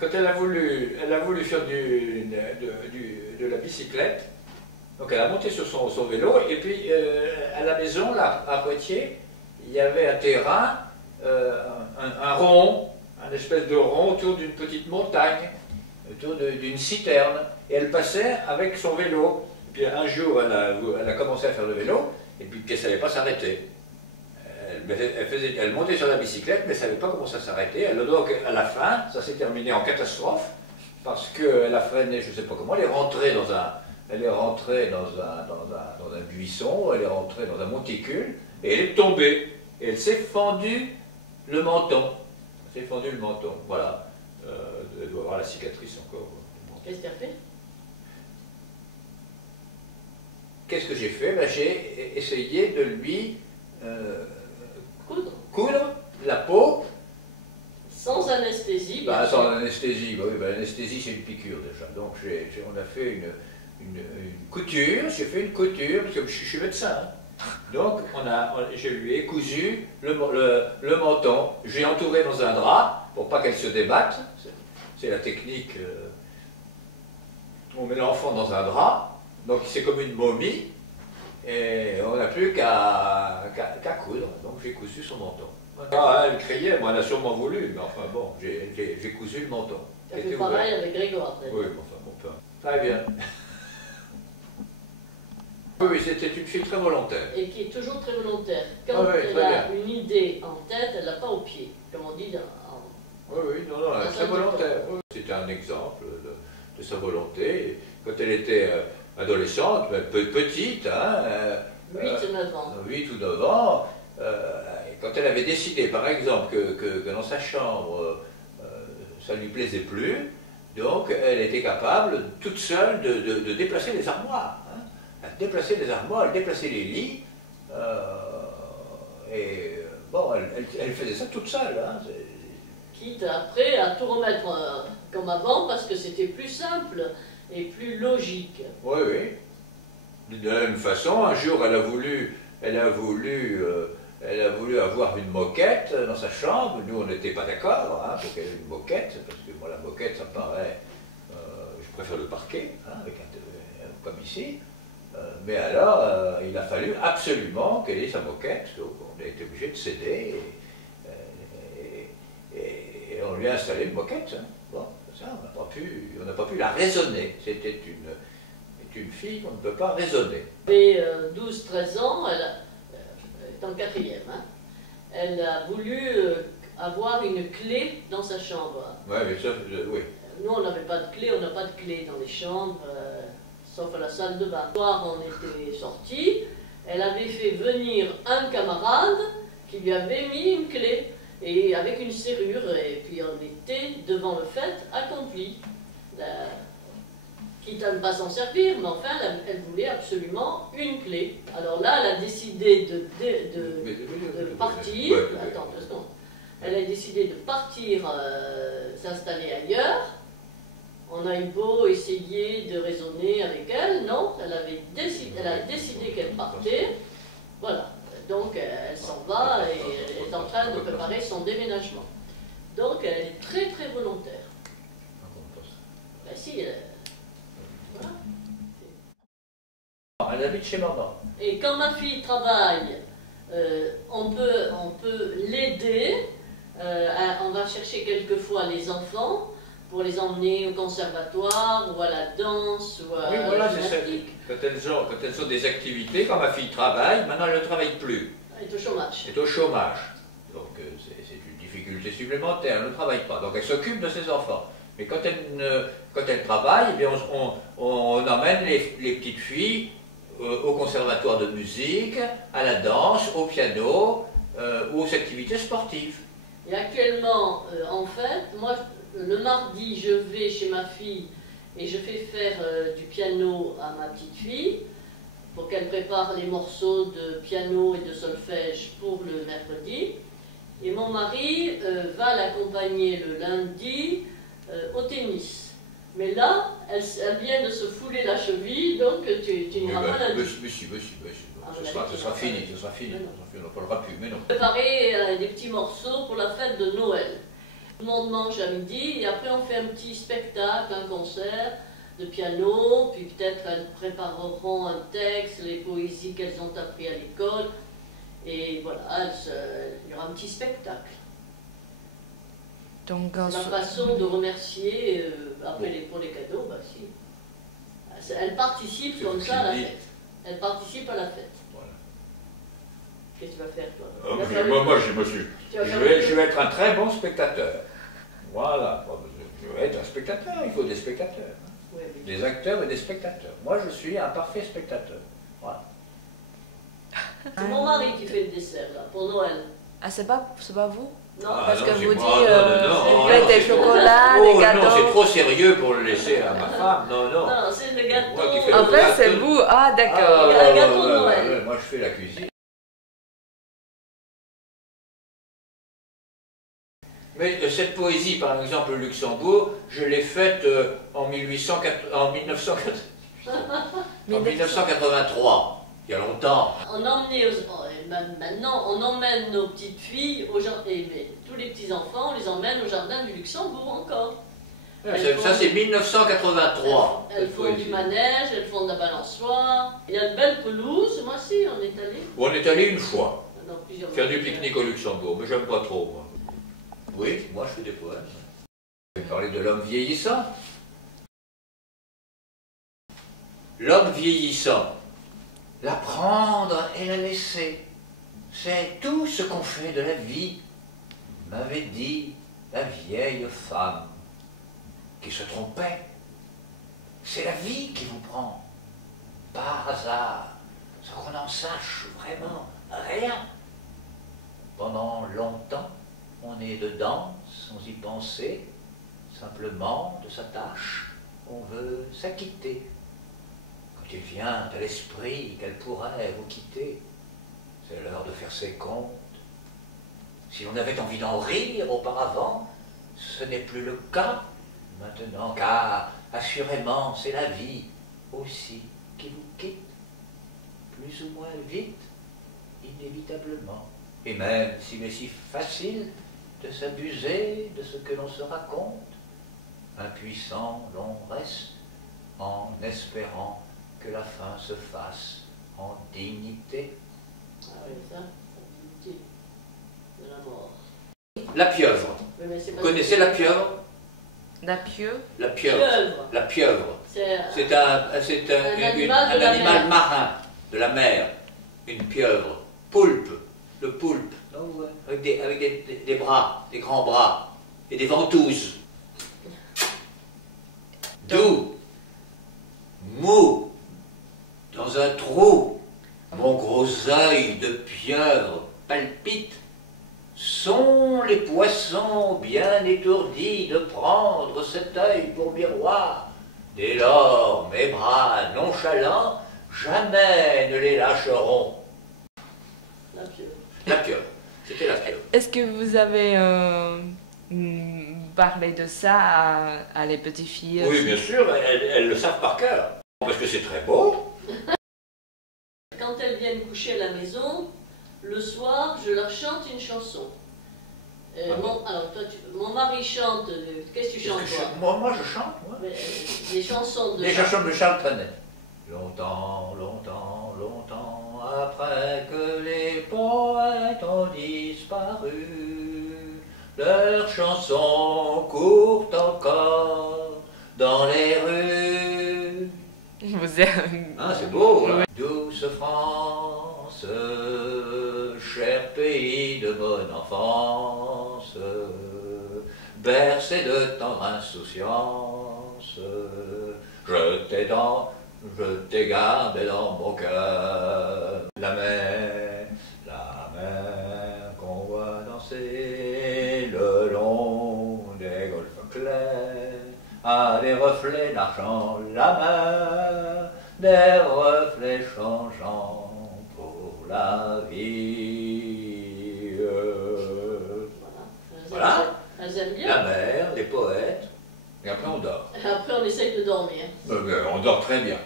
quand elle a voulu faire de la bicyclette, donc elle a monté sur son vélo, et puis à la maison, là, à Poitiers, il y avait un terrain, un rond, un espèce de rond autour d'une petite montagne, autour d'une citerne, et elle passait avec son vélo. Et puis un jour, elle a commencé à faire le vélo, et puis elle ne savait pas s'arrêter. Elle montait sur la bicyclette, mais elle ne savait pas comment ça s'arrêtait. Donc, à la fin, ça s'est terminé en catastrophe, parce qu'elle a freiné, je ne sais pas comment, elle est rentrée dans un buisson, elle est rentrée dans un monticule, et elle est tombée. Et elle s'est fendue le menton. Elle s'est fendue le menton, voilà. Elle doit avoir la cicatrice encore. Qu'est-ce que tu as fait? Qu'est-ce que j'ai fait? Ben, j'ai essayé de lui coudre la peau. Sans anesthésie, bien Ben, sûr. sans anesthésie, oui, ben, l'anesthésie c'est une piqûre déjà. Donc on a fait une couture, j'ai fait une couture, parce que je suis médecin. Hein. Donc je lui ai cousu le menton, j'ai entouré dans un drap pour pas qu'elle se débatte. C'est la technique. On met l'enfant dans un drap, donc c'est comme une momie, et on n'a plus qu'à coudre. Donc j'ai cousu son menton. Ah, elle criait, moi elle a sûrement voulu, mais enfin bon, j'ai cousu le menton. Tu as fait pareil avec Grégoire. Oui, mais enfin bon, peu. Très bien. Oui, c'était une fille très volontaire. Et qui est toujours très volontaire. Quand elle a une idée en tête, elle l'a pas au pied, comme on dit Oui, non, elle est très volontaire. Oui. C'était un exemple de sa volonté. Quand elle était adolescente, petite, hein, 8 ou 9 ans. 8 ou 9 ans, quand elle avait décidé, par exemple, que dans sa chambre, ça ne lui plaisait plus, donc elle était capable, toute seule, de déplacer les armoires. Hein. Elle déplaçait les armoires, elle déplaçait les lits, et bon, elle faisait ça toute seule. Hein. Quitte après à tout remettre comme avant, parce que c'était plus simple et plus logique. Oui, oui. De la même façon, un jour, elle a voulu avoir une moquette dans sa chambre. Nous, on n'était pas d'accord hein, pour qu'elle ait une moquette, parce que moi, la moquette, ça me paraît... je préfère le parquet, hein, comme ici. Mais alors, il a fallu absolument qu'elle ait sa moquette. Donc, on a été obligé de céder. Et on lui a installé une moquette. Hein. Bon, ça, on n'a pas pu la raisonner. C'était une fille qu'on ne peut pas raisonner. Elle avait 12-13 ans, elle est en 4e. Hein. Elle a voulu avoir une clé dans sa chambre. Ouais, mais ça, oui. Nous, on n'avait pas de clé, on n'a pas de clé dans les chambres, sauf à la salle de bain. Le soir, on était sortis, elle avait fait venir un camarade qui lui avait mis une clé. Et avec une serrure, et puis on était devant le fait accompli. Quitte à ne pas s'en servir, mais enfin, elle voulait absolument une clé. Alors là, elle a décidé de partir. Attends 2 secondes. Elle a décidé de partir s'installer ailleurs. On a eu beau essayer de raisonner avec elle, non, elle a décidé qu'elle partait. Voilà. Donc elle s'en va et elle est en train de préparer son déménagement. Donc elle est très très volontaire. Ben si, voilà. Elle habite chez maman. Et quand ma fille travaille, on peut l'aider. On va chercher quelquefois les enfants pour les emmener au conservatoire ou à la danse ou à la gymnastique. Quand elles ont des activités, quand ma fille travaille, maintenant elle ne travaille plus. Elle est au chômage. Elle est au chômage. Donc c'est une difficulté supplémentaire, elle ne travaille pas. Donc elle s'occupe de ses enfants. Mais quand elle travaille, eh bien, on emmène les petites filles au conservatoire de musique, à la danse, au piano, ou aux activités sportives. Et actuellement, en fait, moi, le mardi, je vais chez ma fille et je fais faire du piano à ma petite fille pour qu'elle prépare les morceaux de piano et de solfège pour le mercredi. Et mon mari va l'accompagner le lundi au tennis. Mais là, elle vient de se fouler la cheville, donc tu n'iras pas lundi. Monsieur. Ce sera fini. On n'en parlera plus, mais non. Préparer des petits morceaux pour la fête de Noël. Tout le monde mange à midi et après on fait un petit spectacle, un concert de piano, puis peut-être elles prépareront un texte, les poésies qu'elles ont appris à l'école, et voilà, il y aura un petit spectacle. Donc, c'est la façon de remercier, après pour les cadeaux, bah si. Elles participent comme ça à la fête. Elles participent à la fête. Voilà. Qu'est-ce que tu vas faire toi? Moi, je vais être un très bon spectateur. Voilà. Je vais être un spectateur, il faut des spectateurs. Oui, oui. Des acteurs et des spectateurs. Moi, je suis un parfait spectateur. Voilà. C'est mon mari qui fait le dessert, là, pour Noël. Ah, c'est pas vous? Non, parce que vous moi. dites des chocolats, des gâteaux. Non, c'est trop sérieux pour le laisser à ma femme. Non. Non, c'est le gâteau. En fait, c'est vous. Ah, d'accord. Il y a un gâteau de Noël. Moi, je fais la cuisine. Mais cette poésie, par exemple, au Luxembourg, je l'ai faite en 1983. Il y a longtemps. Maintenant, on emmène nos petites filles au jardin, tous les petits enfants, on les emmène au jardin du Luxembourg encore. Ça, c'est 1983. Elles font du manège, elles font de la balançoire. Il y a de belles pelouses. Moi aussi, on est allé. On est allé une fois faire du fois. pique-nique au Luxembourg, mais j'aime pas trop, moi. Oui, moi je fais des poèmes. Je vais parler de l'homme vieillissant. L'homme vieillissant. La prendre et la laisser. C'est tout ce qu'on fait de la vie, m'avait dit la vieille femme qui se trompait. C'est la vie qui vous prend, par hasard, sans qu'on en sache vraiment rien. Pendant longtemps, on est dedans, sans y penser, simplement de sa tâche, on veut s'acquitter. Quand il vient à l'esprit qu'elle pourrait vous quitter, c'est l'heure de faire ses comptes. Si l'on avait envie d'en rire auparavant, ce n'est plus le cas maintenant, car assurément c'est la vie aussi qui vous quitte, plus ou moins vite, inévitablement. Et même s'il est si facile de s'abuser de ce que l'on se raconte, impuissant l'on reste en espérant que la fin se fasse en dignité. Ah oui, ça, dignité de la mort. La pieuvre. Oui, vous connaissez la pieuvre? La pieuvre? La pieuvre. La pieuvre. C'est un animal marin de la mer. Une pieuvre. Poulpe. Le poulpe. Avec des bras, des grands bras. Et des ventouses. Doux. Mou. Dans un trou. Mon gros œil de pieuvre palpite. Sont les poissons bien étourdis de prendre cet œil pour miroir. Dès lors, mes bras nonchalants, jamais ne les lâcheront. La pieuvre. La pieuvre. C'était la pieuvre. Est-ce que vous avez parlé de ça à les petites filles? Oui, bien sûr, elles le savent par cœur. Parce que c'est très beau. Quand elles viennent coucher à la maison, le soir, je leur chante une chanson. Alors, toi, mon mari chante. Qu'est-ce que tu chantes, toi? Moi, je chante, moi. Des chansons de... Des chansons de Charles Trenet. Longtemps, longtemps, longtemps après que les poètes ont disparu, leurs chansons courent encore dans les rues. Vous êtes... Ah, c'est beau, hein? Douce France, cher pays de bonne enfance, bercé de tendre insouciance, je t'ai gardé dans mon cœur. La mer qu'on voit danser le long des golfes clairs, a des reflets d'argent, la mer, des reflets changeants pour la vie. Voilà. Elles aiment bien. La mer, les poètes, et après on dort. Après on essaye de dormir. On dort très bien.